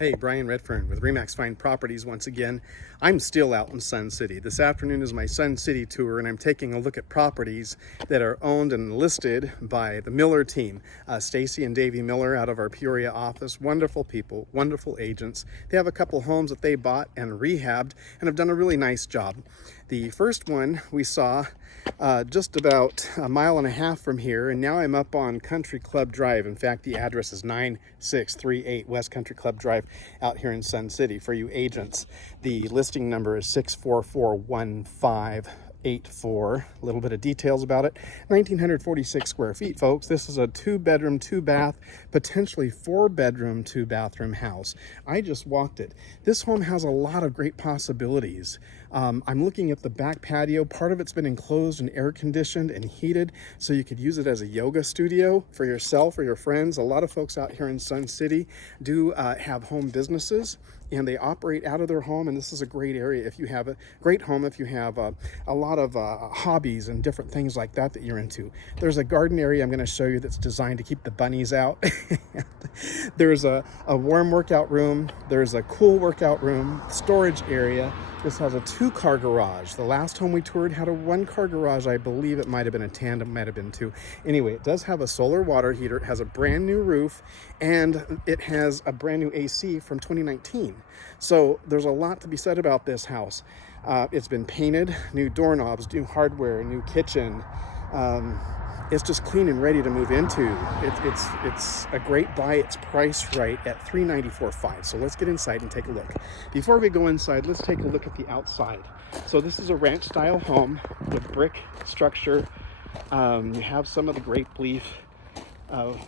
Hey, Brian Redfern with Remax Fine Properties once again. I'm still out in Sun City. This afternoon is my Sun City tour, and I'm taking a look at properties that are owned and listed by the Miller team. Stacy and Davey Miller out of our Peoria office. Wonderful people, wonderful agents. They have a couple homes that they bought and rehabbed and have done a really nice job. The first one we saw just about a mile and a half from here, and now I'm up on Country Club Drive. In fact, the address is 9638 West Country Club Drive out here in Sun City for you agents. The listing number is 6441584. A little bit of details about it. 1,946 square feet, folks. This is a 2-bedroom, 2-bath, potentially 4-bedroom, 2-bathroom house. I just walked it. This home has a lot of great possibilities. I'm looking at the back patio. Part of it's been enclosed and air conditioned and heated, so you could use it as a yoga studio for yourself or your friends. A lot of folks out here in Sun City do have home businesses, and they operate out of their home, and this is a great area if you have a great home, if you have a lot of hobbies and different things like that you're into. There's a garden area I'm going to show you that's designed to keep the bunnies out. There's a warm workout room. There's a cool workout room, storage area. This has a 2-car garage. The last home we toured had a 1-car garage. I believe it might have been a tandem, might have been 2. Anyway, it does have a solar water heater. It has a brand new roof, and it has a brand new AC from 2019. So there's a lot to be said about this house. It's been painted, new doorknobs, new hardware, new kitchen. It's just clean and ready to move into. It's a great buy. It's priced right at $394,500. So let's get inside and take a look. Before we go inside, let's take a look at the outside. So this is a ranch style home with brick structure. You have some of the grape leaf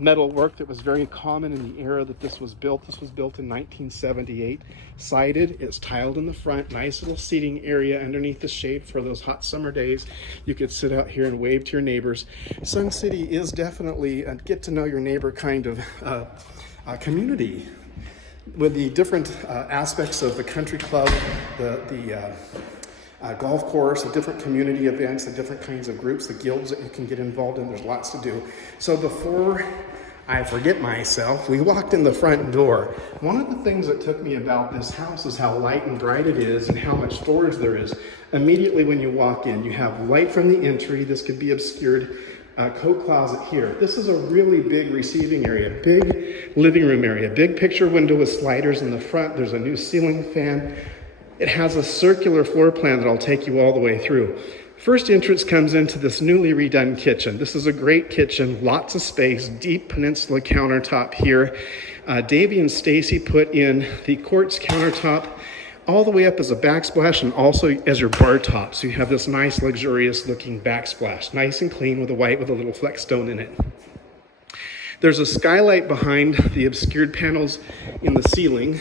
metal work that was very common in the era that this was built. This was built in 1978. Sided, it's tiled in the front, nice little seating area underneath the shade for those hot summer days. You could sit out here and wave to your neighbors. Sun City is definitely a get to know your neighbor kind of community, with the different aspects of the country club, the golf course, the different community events, the different kinds of groups, the guilds that you can get involved in. There's lots to do. So before I forget myself, we walked in the front door. One of the things that took me about this house is how light and bright it is and how much storage there is. Immediately when you walk in, you have light from the entry. This could be obscured. Coat closet here. This is a really big receiving area, big living room area, big picture window with sliders in the front. There's a new ceiling fan. It has a circular floor plan that I'll take you all the way through. First entrance comes into this newly redone kitchen. This is a great kitchen, lots of space, deep peninsula countertop here. Davey and Stacy put in the quartz countertop all the way up as a backsplash and also as your bar top. So you have this nice luxurious looking backsplash, nice and clean with a white with a little flex stone in it. There's a skylight behind the obscured panels in the ceiling.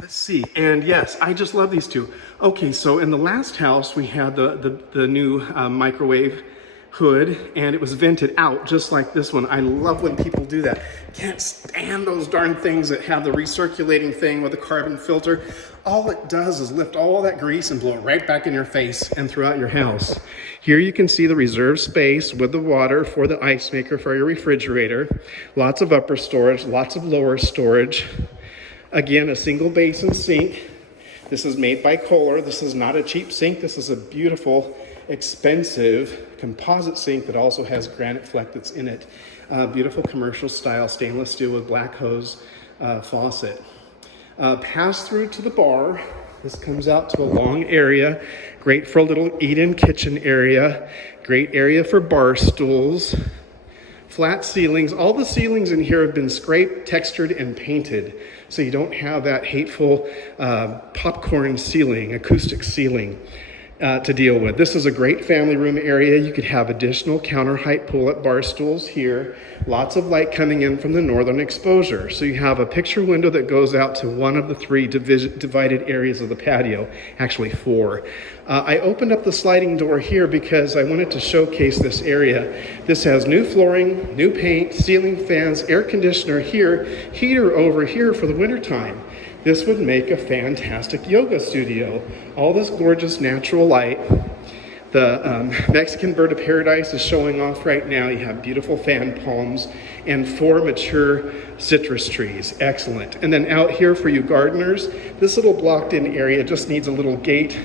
Let's see, and yes, I just love these two. Okay, so in the last house, we had the new microwave hood, and it was vented out just like this one. I love when people do that. Can't stand those darn things that have the recirculating thing with the carbon filter. All it does is lift all that grease and blow it right back in your face and throughout your house. Here you can see the reserved space with the water for the ice maker for your refrigerator. Lots of upper storage, lots of lower storage. Again, a single basin sink. This is made by Kohler. This is not a cheap sink. This is a beautiful, expensive composite sink that also has granite fleck that's in it. Beautiful commercial style stainless steel with black hose faucet. Pass through to the bar. This comes out to a long area. Great for a little eat-in kitchen area. Great area for bar stools. Flat ceilings. All the ceilings in here have been scraped, textured, and painted, so you don't have that hateful popcorn ceiling, acoustic ceiling to deal with. This is a great family room area. You could have additional counter height pull-up bar stools here. Lots of light coming in from the northern exposure. So you have a picture window that goes out to one of the 3 divided areas of the patio, actually 4. I opened up the sliding door here because I wanted to showcase this area. This has new flooring, new paint, ceiling fans, air conditioner here, heater over here for the wintertime. This would make a fantastic yoga studio. All this gorgeous natural light. The Mexican bird of paradise is showing off right now. You have beautiful fan palms and 4 mature citrus trees. Excellent. And then out here for you gardeners, this little blocked in area just needs a little gate,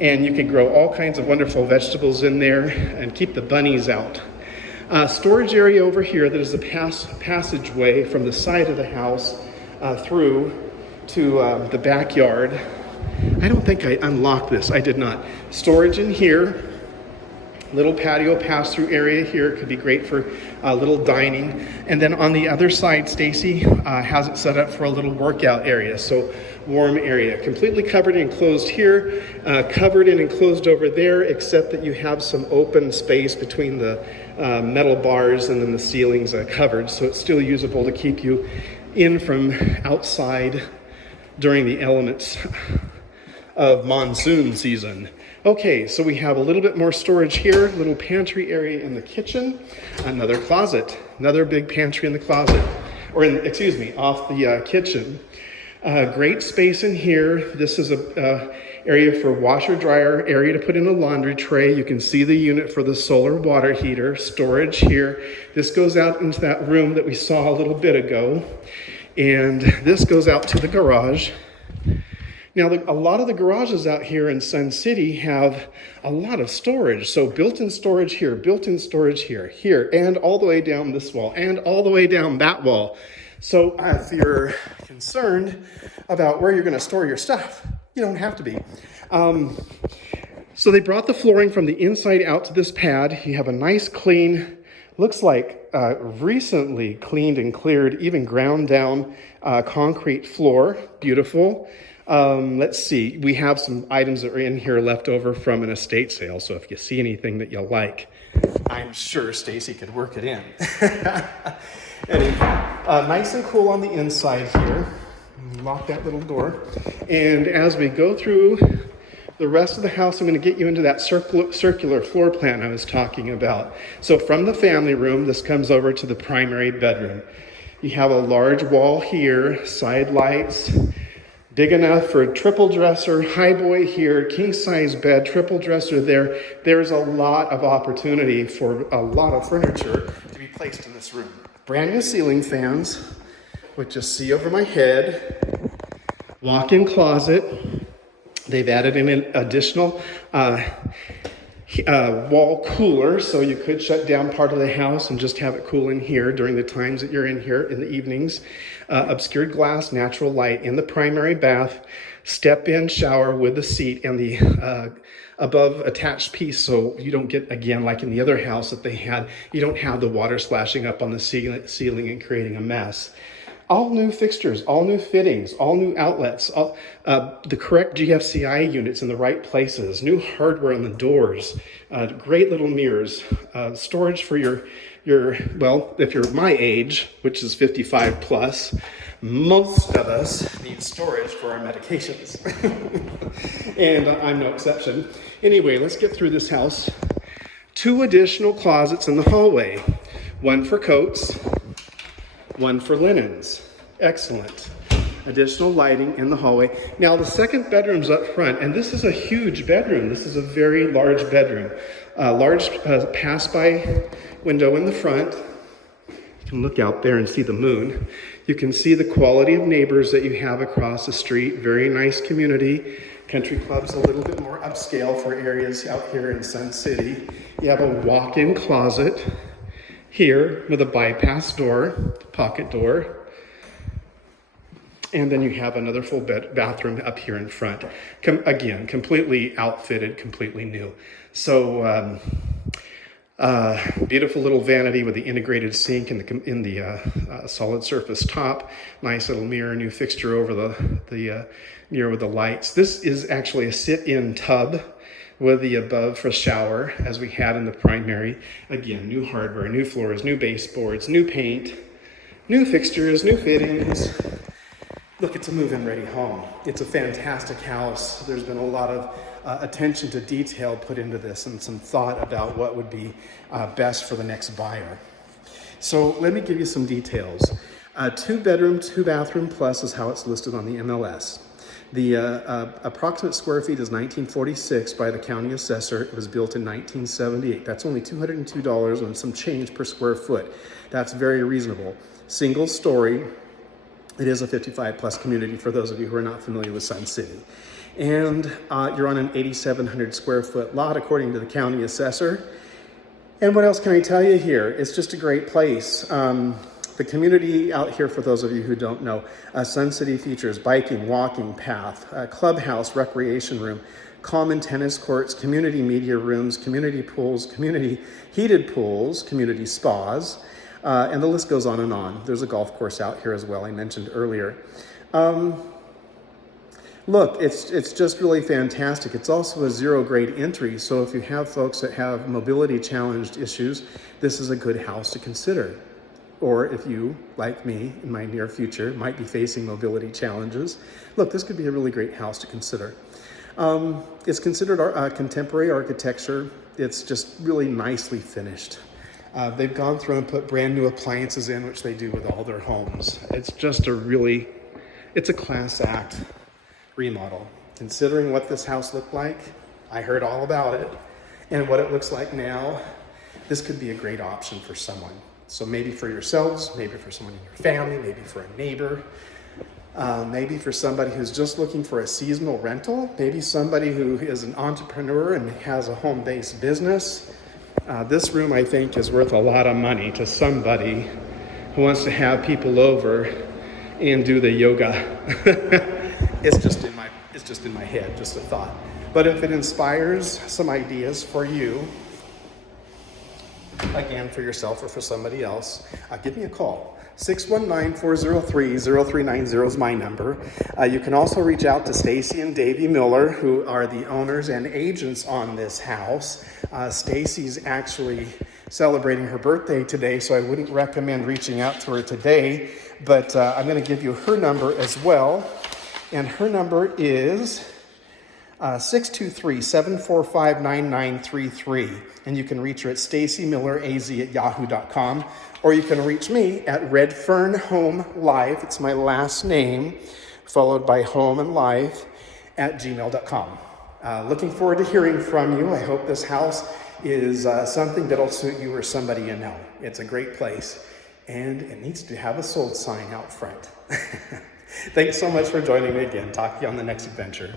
and you can grow all kinds of wonderful vegetables in there and keep the bunnies out. Storage area over here that is a passageway from the side of the house through to the backyard. I don't think I unlocked this. I did not. Storage in here. Little patio pass-through area here. Could be great for little dining. And then on the other side, Stacy has it set up for a little workout area. So warm area. Completely covered and enclosed here. Covered and enclosed over there, except that you have some open space between the metal bars and then the ceilings covered. So it's still usable to keep you in from outside during the elements of monsoon season. Okay, so we have a little bit more storage here, little pantry area in the kitchen, another closet, another big pantry in the closet, or off the kitchen. Great space in here. This is a area for washer dryer, area to put in a laundry tray. You can see the unit for the solar water heater, storage here. This goes out into that room that we saw a little bit ago. And this goes out to the garage. Now, a lot of the garages out here in Sun City have a lot of storage. So built-in storage here, built-in storage here, here, and all the way down this wall, and all the way down that wall. So if you're concerned about where you're going to store your stuff, you don't have to be. So they brought the flooring from the inside out to this pad. You have a nice clean, looks like recently cleaned and cleared, even ground down concrete floor. Beautiful. Let's see, we have some items that are in here left over from an estate sale. So if you see anything that you like, I'm sure Stacy could work it in. Anyway, nice and cool on the inside here. Lock that little door. And as we go through the rest of the house, I'm going to get you into that circular floor plan I was talking about. So from the family room, this comes over to the primary bedroom. You have a large wall here, side lights, big enough for a triple dresser, high boy here, king size bed, triple dresser there. There's a lot of opportunity for a lot of furniture to be placed in this room. Brand new ceiling fans, which you see over my head. Walk-in closet. They've added in an additional wall cooler, so you could shut down part of the house and just have it cool in here during the times that you're in here in the evenings. Obscured glass, natural light in the primary bath, step-in shower with the seat and the above attached piece, so you don't get, again, like in the other house that they had, you don't have the water splashing up on the ceiling and creating a mess. All new fixtures, all new fittings, all new outlets, the correct GFCI units in the right places, new hardware on the doors, great little mirrors, storage for your, well, if you're my age, which is 55 plus, most of us need storage for our medications. And I'm no exception. Anyway, let's get through this house. 2 additional closets in the hallway, 1 for coats, 1 for linens. Excellent. Additional lighting in the hallway. Now the second bedroom's up front, and this is a huge bedroom. This is a very large bedroom. Large pass-by window in the front. You can look out there and see the moon. You can see the quality of neighbors that you have across the street. Very nice community. Country club's a little bit more upscale for areas out here in Sun City. You have a walk-in closet here with a bypass door, pocket door. And then you have another full bathroom up here in front. Again, completely outfitted, completely new. So beautiful little vanity with the integrated sink in the solid surface top. Nice little mirror, new fixture over the mirror with the lights. This is actually a sit-in tub with the above for shower, as we had in the primary. Again, new hardware, new floors, new baseboards, new paint, new fixtures, new fittings. Look, it's a move-in ready home. It's a fantastic house. There's been a lot of attention to detail put into this and some thought about what would be best for the next buyer. So let me give you some details. Two bedroom, two bathroom plus is how it's listed on the MLS. The approximate square feet is 1946 by the county assessor. It was built in 1978. That's only $202 and some change per square foot. That's very reasonable. Single story. It is a 55 plus community for those of you who are not familiar with Sun City. And you're on an 8,700 square foot lot according to the county assessor. And what else can I tell you here? It's just a great place. The community out here, for those of you who don't know, Sun City features biking, walking path, clubhouse, recreation room, common tennis courts, community media rooms, community pools, community heated pools, community spas, and the list goes on and on. There's a golf course out here as well, I mentioned earlier. Look, it's just really fantastic. It's also a zero grade entry, so if you have folks that have mobility challenged issues, this is a good house to consider. Or if you, like me, in my near future, might be facing mobility challenges, look, this could be a really great house to consider. It's considered contemporary architecture. It's just really nicely finished. They've gone through and put brand new appliances in, which they do with all their homes. It's just it's a class act remodel. Considering what this house looked like, I heard all about it, and what it looks like now, this could be a great option for someone. So maybe for yourselves, maybe for someone in your family, maybe for a neighbor, maybe for somebody who's just looking for a seasonal rental, maybe somebody who is an entrepreneur and has a home-based business. This room, I think, is worth a lot of money to somebody who wants to have people over and do the yoga. It's just in my head, just a thought. But if it inspires some ideas for you, again, for yourself or for somebody else, give me a call. 619-403-0390 is my number. You can also reach out to Stacy and Davey Miller, who are the owners and agents on this house. Stacy's actually celebrating her birthday today, so I wouldn't recommend reaching out to her today, but I'm going to give you her number as well. And her number is 623-745-9933. And you can reach her at stacymilleraz@yahoo.com, or you can reach me at Redfern Home Life. It's my last name, followed by home and life @gmail.com. Looking forward to hearing from you. I hope this house is something that'll suit you or somebody you know. It's a great place, and it needs to have a sold sign out front. Thanks so much for joining me again. Talk to you on the next adventure.